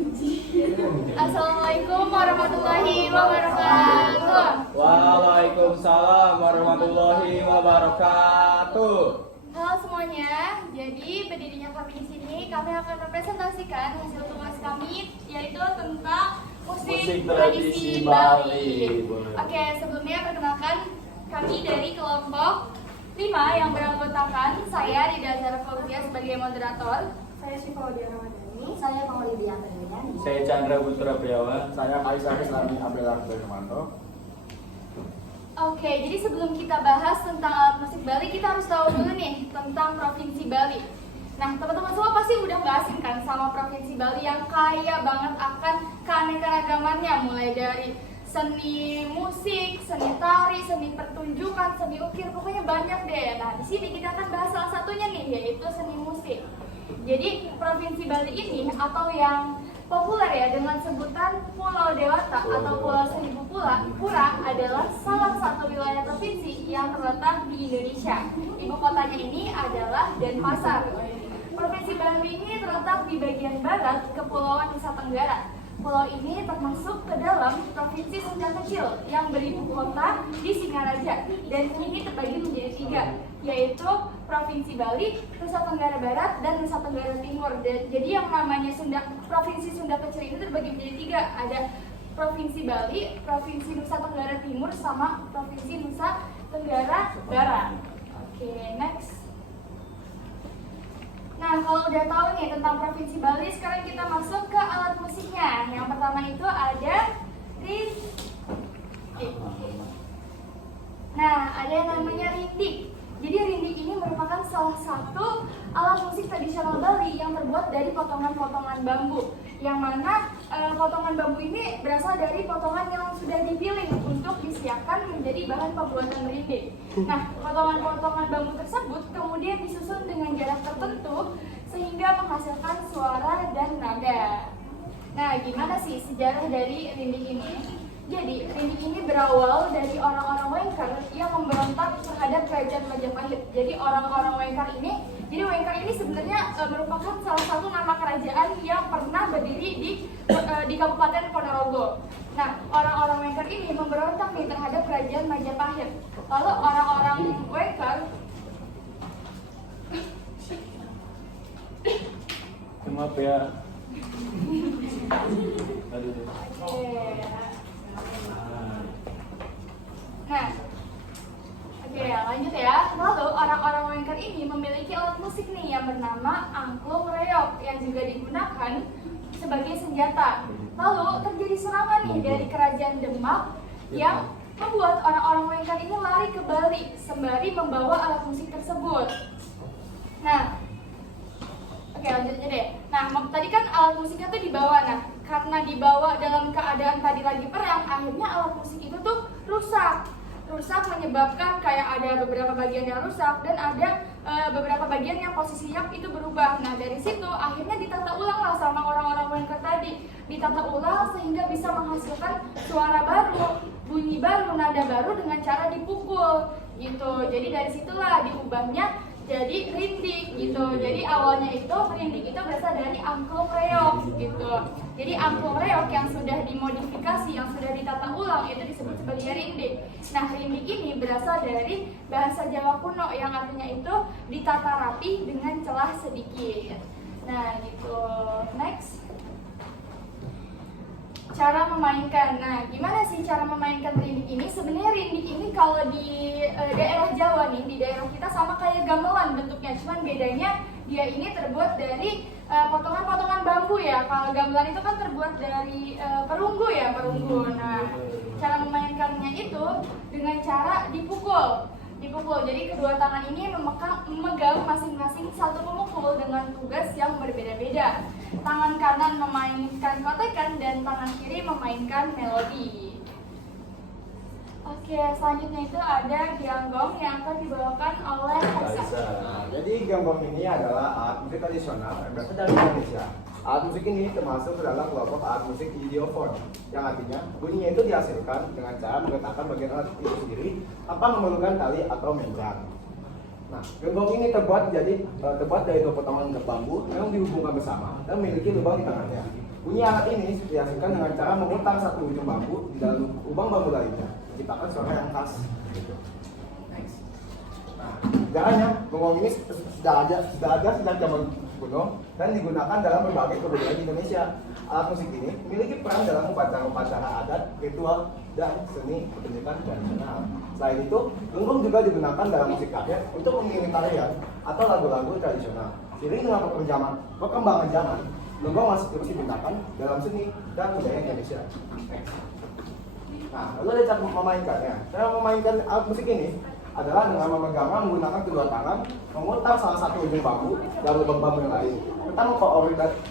Assalamualaikum warahmatullahi wabarakatuh. Waalaikumsalam warahmatullahi wabarakatuh. Halo semuanya, jadi berdirinya kami di sini, kami akan mempresentasikan hasil tugas kami, yaitu tentang musik tradisi Bali. Oke, sebelumnya perkenalkan kami dari kelompok 5 yang beranggotakan saya Rida Zara Fauzia sebagai moderator. Saya Syifa Wadiana Madani. Saya Maulidi Antonia. Saya Chandra Putra Priawan. Saya Kaisar Islami Abdul Rahmanto. Oke, jadi sebelum kita bahas tentang alat musik Bali, kita harus tahu dulu nih tentang Provinsi Bali. Nah, teman-teman semua pasti udah nggak asing kan sama Provinsi Bali yang kaya banget akan keanekaragamannya, mulai dari seni musik, seni tari, seni pertunjukan, seni ukir, pokoknya banyak deh. Nah, di sini kita akan bahas salah satunya nih, yaitu seni musik. Jadi Provinsi Bali ini atau yang populer ya dengan sebutan Pulau Dewata atau Pulau Seribu Pura adalah salah satu wilayah provinsi yang terletak di Indonesia. Ibu kotanya ini adalah Denpasar. Provinsi Bali ini terletak di bagian barat Kepulauan Nusa Tenggara. Pulau ini termasuk ke dalam Provinsi Sunda Kecil yang beribu kota di Singaraja dan ini terbagi menjadi 3, yaitu Provinsi Bali, Nusa Tenggara Barat, dan Nusa Tenggara Timur. Jadi yang namanya Provinsi Sunda Kecil ini terbagi menjadi 3, ada Provinsi Bali, Provinsi Nusa Tenggara Timur, sama Provinsi Nusa Tenggara Barat. Oke, next. Nah, kalau udah tahu nih tentang Provinsi Bali, sekarang kita masuk ke alat musiknya. Yang pertama itu ada rindik. Nah, ada yang namanya rindik. Jadi rindik ini merupakan salah satu alat musik tradisional Bali yang terbuat dari potongan-potongan bambu. Yang mana potongan bambu ini berasal dari potongan yang sudah dipilih untuk disiapkan menjadi bahan pembuatan rindik. Nah, potongan-potongan bambu tersebut kemudian disusun dengan jarak tertentu sehingga menghasilkan suara dan nada. Nah, gimana sih sejarah dari rindik ini? Jadi, rindik ini berawal dari orang-orang Wengker yang memberontak terhadap kerajaan Majapahit. Jadi, orang-orang Wengker ini, sebenarnya merupakan salah satu nama kerajaan yang pernah berdiri di Kabupaten Ponorogo. Nah, orang-orang Wengker ini memberontak nih terhadap kerajaan Majapahit. Lalu orang-orang Wengker Maaf ya. Nah, oke, lanjut ya. Lalu orang-orang Wengker ini memiliki alat musik nih yang bernama angklung reog yang juga digunakan sebagai senjata. Lalu terjadi serangan nih dari kerajaan Demak yang membuat orang-orang Wengker ini lari ke Bali sembari membawa alat musik tersebut. Nah, oke, lanjut aja deh. Nah, tadi kan alat musiknya tuh dibawa. Nah, karena dibawa dalam keadaan tadi lagi perang, akhirnya alat musik itu tuh rusak menyebabkan kayak ada beberapa bagian yang rusak dan ada beberapa bagian yang posisinya itu berubah. Nah, dari situ akhirnya ditata ulang lah sama orang-orang Wengker tadi. Ditata ulang sehingga bisa menghasilkan suara baru, bunyi baru, nada baru dengan cara dipukul gitu. Jadi dari situlah diubahnya jadi rindik gitu. Jadi awalnya itu rindik itu berasal dari angklung reog gitu. Jadi angklung reog yang sudah dimodifikasi, yang sudah ditata ulang itu disebut sebagai rindik. Nah, rindik ini berasal dari bahasa Jawa kuno yang artinya itu ditata rapi dengan celah sedikit. Nah, gitu. Next. Cara memainkan. Nah, gimana sih cara memainkan rindik ini? Sebenarnya rindik ini kalau di daerah Jawa nih, di daerah kita sama kayak gamelan bentuknya, cuman bedanya dia ini terbuat dari potongan-potongan bambu ya. Kalau gamelan itu kan terbuat dari perunggu ya, perunggu. Nah, cara memainkannya itu dengan cara dipukul. Jadi kedua tangan ini memegang masing-masing satu pemukul dengan tugas yang berbeda-beda. Tangan kanan memainkan kotekan dan tangan kiri memainkan melodi. Oke, selanjutnya itu ada gianggong yang akan dibawakan oleh Kaisar. Nah, jadi ganggong ini adalah alat musik tradisional yang berasal dari Indonesia. Alat musik ini termasuk ke dalam kelompok alat musik idiofon, yang artinya bunyinya itu dihasilkan dengan cara menggerakkan bagian alat itu sendiri tanpa memerlukan tali atau menjang. Nah, genggong ini terbuat dari dua potongan bambu yang dihubungkan bersama dan memiliki lubang di tengahnya. Bunyi alat ini dihasilkan dengan cara memutar satu ujung bambu di dalam lubang bambu lainnya, menciptakan suara yang khas. Next. Nah, caranya genggong ini sudah ada sejak zaman kuno dan digunakan dalam berbagai kebudayaan di Indonesia. Alat musik ini memiliki peran dalam upacara-upacara adat, ritual, dan seni pertunjukan tradisional. Selain itu, genggong juga digunakan dalam musik rakyat untuk mengiringi tarian atau lagu-lagu tradisional. Seiring dengan perkembangan zaman, genggong masih terus digunakan dalam seni dan budaya Indonesia. Nah, lalu ada cara memainkannya. Cara memainkan alat musik ini adalah dengan memegangnya menggunakan kedua tangan, memutar salah satu ujung bambu dan lubang bambu yang lain. Kita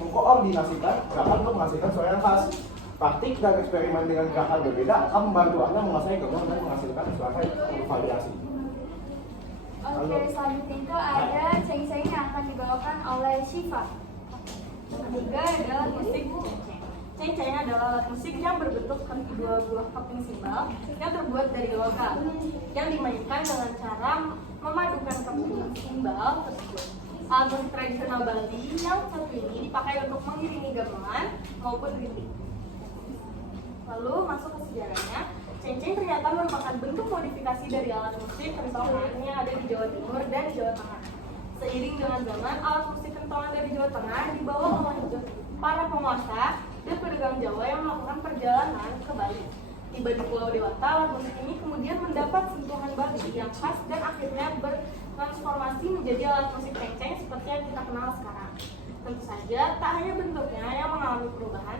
mengkoordinasikan gerakan untuk menghasilkan suara yang khas. Praktik dan eksperimen dengan gerakan berbeda akan membantu Anda menguasai genggong dan menghasilkan suara yang bervariasi. Oke, selanjutnya itu ada ceng-ceng yang akan dibawakan oleh Syifa. Ketiga adalah musik ceng-ceng. Ceng-ceng adalah alat musik yang berbentuk kedua buah keping simbal yang terbuat dari logam yang dimainkan dengan cara memadukan keping simbal tersebut. Alat musik tradisional Bali yang satu ini dipakai untuk mengiringi gamelan maupun rintik. Lalu masuk ke sejarahnya, ceng-ceng ternyata merupakan bentuk modifikasi dari alat musik kentongan yang ada di Jawa Timur dan Jawa Tengah. Seiring dengan zaman, alat musik kentongan dari Jawa Tengah dibawa oleh para penguasa dan pedagang Jawa yang melakukan perjalanan ke Bali. Tiba di Pulau Dewata, alat musik ini kemudian mendapat sentuhan Bali yang khas dan akhirnya bertransformasi menjadi alat musik ceng-ceng seperti yang kita kenal sekarang. Tentu saja, tak hanya bentuknya yang mengalami perubahan,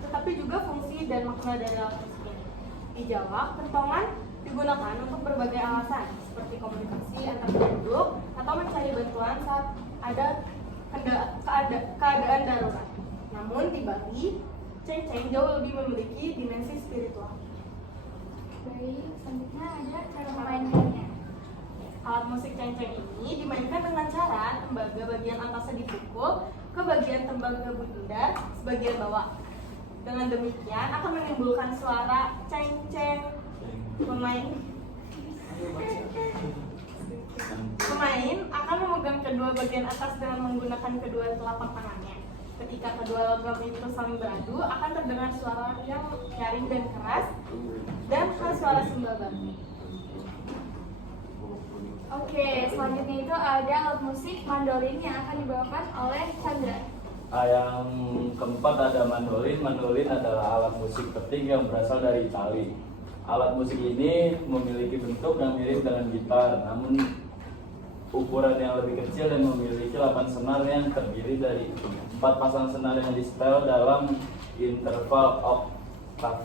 tetapi juga fungsi dan makna dari alat musik ini. Di Jawa, kentongan digunakan untuk berbagai alasan, seperti komunikasi antar penduduk atau mencari bantuan saat ada keadaan darurat. Namun di Bali, ceng-ceng jauh lebih memiliki dimensi spiritual. Baik, selanjutnya ada cara memainkannya. Alat musik ceng-ceng ini dimainkan dengan cara tembaga bagian atasnya dipukul ke bagian tembaga bunda sebagian bawah. Dengan demikian akan menimbulkan suara ceng-ceng. Pemain akan memegang kedua bagian atas dengan menggunakan kedua telapak tangannya. Ketika kedua logam itu saling beradu, akan terdengar suara yang nyaring dan keras dan khas suara simbal bambu. Oke, selanjutnya itu ada alat musik mandolin yang akan dibawakan oleh Chandra. Yang keempat ada mandolin. Mandolin adalah alat musik petik yang berasal dari Itali. Alat musik ini memiliki bentuk yang mirip dengan gitar, namun ukuran yang lebih kecil dan memiliki 8 senar yang terdiri dari 4 pasang senar yang disetel dalam interval oktav.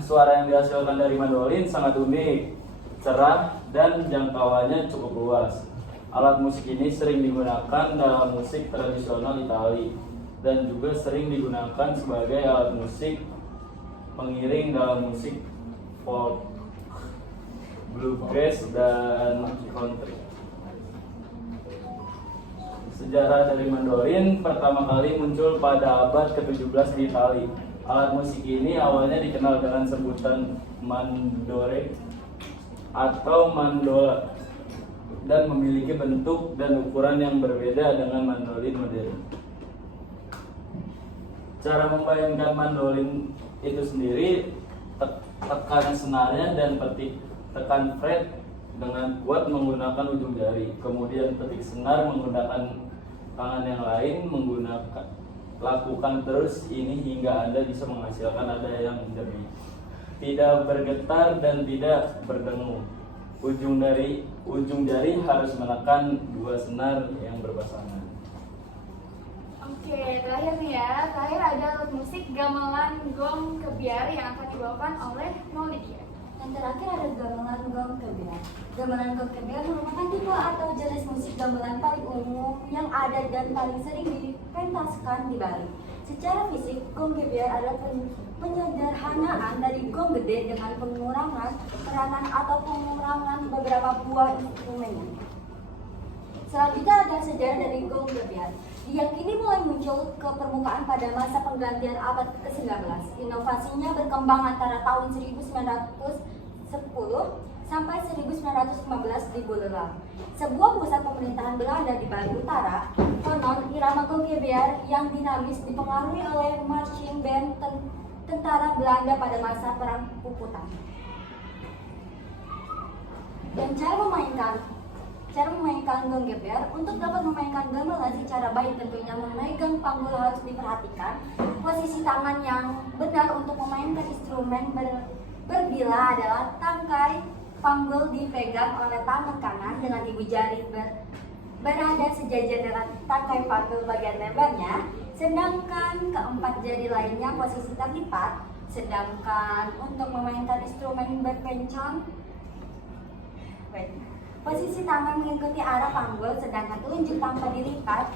Suara yang dihasilkan dari mandolin sangat unik, cerah, dan jangkauannya cukup luas. Alat musik ini sering digunakan dalam musik tradisional Itali dan juga sering digunakan sebagai alat musik pengiring dalam musik folk, bluegrass, dan country. Sejarah dari mandolin pertama kali muncul pada abad ke-17 di Itali. Alat musik ini awalnya dikenal dengan sebutan mandore atau mandola dan memiliki bentuk dan ukuran yang berbeda dengan mandolin modern. Cara memainkan mandolin itu sendiri, tekan senarnya dan tekan fret dengan kuat menggunakan ujung jari. Kemudian petik senar menggunakan tangan yang lain, lakukan terus ini hingga Anda bisa menghasilkan nada yang jernih, tidak bergetar dan tidak berdengung. Ujung jari harus menekan 2 senar yang berpasangan. Oke, terakhir nih ya. Terakhir ada alat musik gamelan gong kebiar yang akan dibawakan oleh Maulidia. Yang terakhir ada gamelan gong kebiar. Gamelan gong kebiar merupakan tipe atau jenis musik gamelan paling umum yang ada dan paling sering dipentaskan di Bali. Secara fisik, gong kebiar adalah penyederhanaan dari gong gede dengan pengurangan peranan atau pengurangan beberapa buah instrumennya. Selanjutnya ada sejarah dari gong kebiar. Diyakini mulai muncul ke permukaan pada masa penggantian abad ke-19. Inovasinya berkembang antara tahun 1910 sampai 1915 di Buleleng, sebuah pusat pemerintahan Belanda di Bali Utara. Konon irama Goggebeer yang dinamis dipengaruhi oleh marching band tentara Belanda pada masa Perang Puputan. Dan cara memainkan Goggebeer, untuk dapat memainkan gamelan secara baik tentunya memegang panggul harus diperhatikan. Posisi tangan yang benar untuk memainkan instrumen berbila adalah tangkai panggul dipegang oleh tangan kanan dengan ibu jari berada sejajar dengan tangkai panggul bagian lebarnya, sedangkan keempat jari lainnya posisi terlipat. Sedangkan untuk memainkan instrumen berpencang, posisi tangan mengikuti arah panggul, sedangkan telunjuk tanpa dilipat.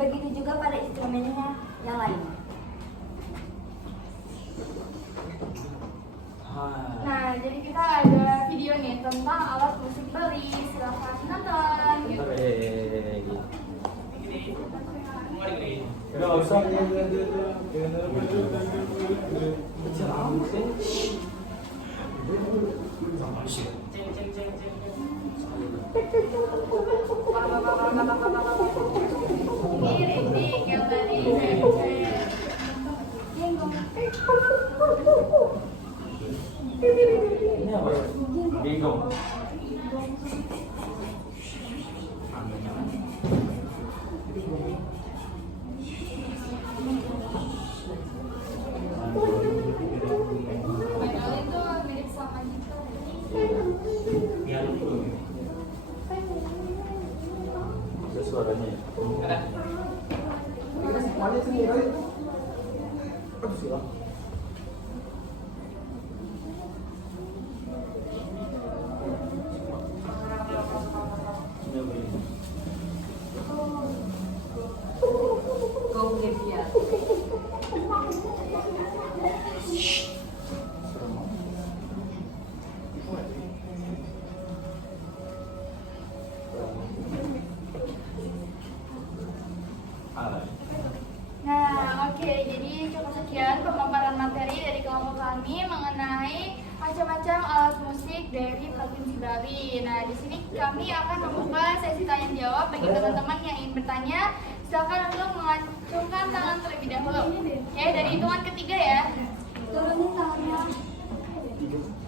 Begitu juga pada instrumennya yang lainnya. Nah, jadi kita ada video nih tentang alat musik Bali. Silahkan nonton. Nggak usah. Ini Rindik yang tadi Ini apa? Bingung. Mandolin tuh mirip sama gitar. Ada suaranya. Ini semuanya sini kali. Aduh silah. Goggebeer. Nah, oke, jadi cukup sekian pemaparan materi dari kelompok kami mengenai macam-macam alat musik dari Provinsi Bali. Nah, di sini kami akan membuka sesi tanya jawab bagi teman-teman yang ingin bertanya. Silakan untuk mengacungkan tangan terlebih dahulu. Oke, dari hitungan ketiga ya. Turunin tangannya.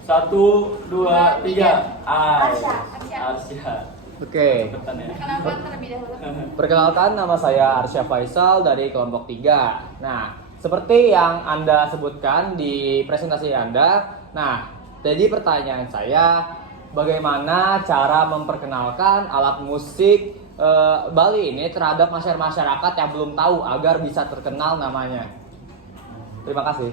1, 2, 3. Arsya. Arsya. Oke, Cepetan ya. Kenapa terlebih dahulu? perkenalkan nama saya Arsya Faisal dari kelompok 3. Nah, seperti yang Anda sebutkan di presentasi Anda, nah, jadi pertanyaan saya, bagaimana cara memperkenalkan alat musik Bali ini terhadap masyarakat yang belum tahu agar bisa terkenal namanya? Terima kasih.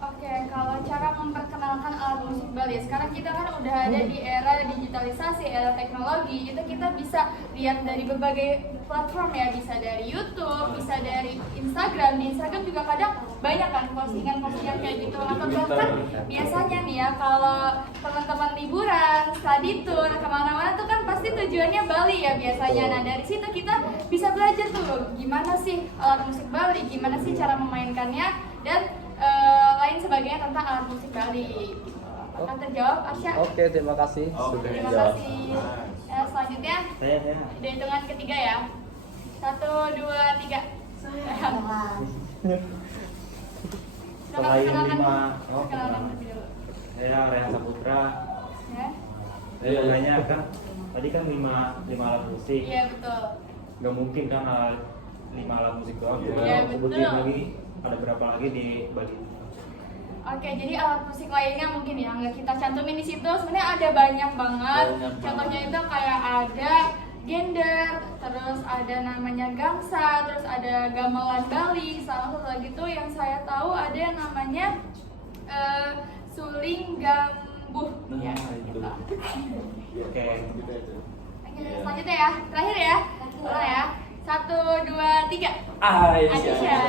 Oke, kalau cara memperkenalkan alat musik Bali, sekarang kita kan udah ada di era digitalisasi, era teknologi, itu kita bisa lihat dari berbagai platform ya, bisa dari YouTube, bisa dari Instagram. Di Instagram juga kadang banyak kan postingan-postingan kayak gitu, atau bahkan biasanya nih ya, kalau teman-teman liburan, study tour, kemana-mana tuh kan pasti tujuannya Bali ya biasanya. Nah, dari situ kita bisa belajar tuh gimana sih alat musik Bali, gimana sih cara memainkannya, dan lain sebagainya tentang alat musik Bali. Apakah terjawab, Arsya? Oke, terima kasih. Oke, Terima jawab. kasih. Selanjutnya, Saya. dari hitungan ketiga ya. 1, 2, 3. Selain lima, Perkenalkan terlebih dulu. saya Rehan Saputra. Ya. Saya tanya kan, tadi kan lima alat musik. Iya, betul. Gak mungkin kan lima alat musik doang. Iya, Sebutin betul. lagi ada berapa lagi di Bali? Oke, jadi alat musik lainnya mungkin ya nggak kita cantumin di situ. Sebenarnya ada banyak banget. Banyak Contohnya banget. itu kayak ada gender, terus ada namanya gangsa, terus ada gamelan Bali. Sama satu lagi tuh yang saya tahu ada yang namanya suling gambuh. Nah, Ya, itu. gitu. Oke. Oke, selanjutnya ya, terakhir ya, mulai ya. 1, 2, 3. Aisyah. Aisyah.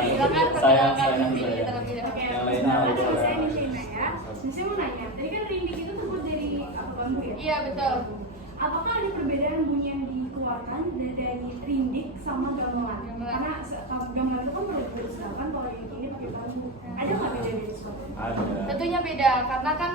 Silakan Sayang, perkenalkan sayang, diri sayang. terlebih dahulu. Yang lainnya ada. Saya Nishina ya. Saya mau nanya, tadi kan rindik itu terbuat dari bambu ya? Iya, betul. Apakah ada perbedaan bunyi yang dikeluarkan dari rindik sama gamelan? Gamelan. Karena gamelan itu kan berbeda, sedangkan kalau yang ini pakai bambu. Ada nggak beda dari suatu? Ada. Tentunya beda karena kan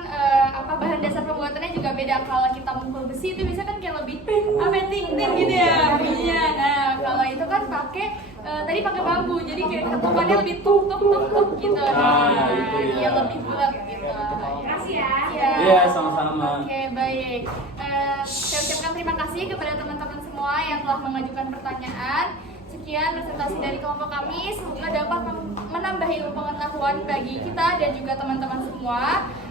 bahan dasar pembuatannya juga beda. Kalau kita mukul besi itu bisa kan kayak lebih apa ting ting gitu ya bunyinya. Nah kalau itu kan pakai tadi pakai bambu, jadi kayak ketukannya lebih tuk tuk tuk tuk gitu. Nah dia lebih bulat gitu. Makasih ya. Iya, sama-sama. Oke, baik. Saya ucapkan terima kasih kepada teman-teman semua yang telah mengajukan pertanyaan. Sekian presentasi dari kelompok kami. Semoga dapat menambah ilmu pengetahuan bagi kita dan juga teman-teman semua.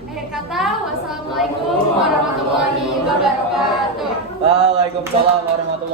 Akhir kata, wassalamualaikum warahmatullahi wabarakatuh. Waalaikumsalam warahmatullahi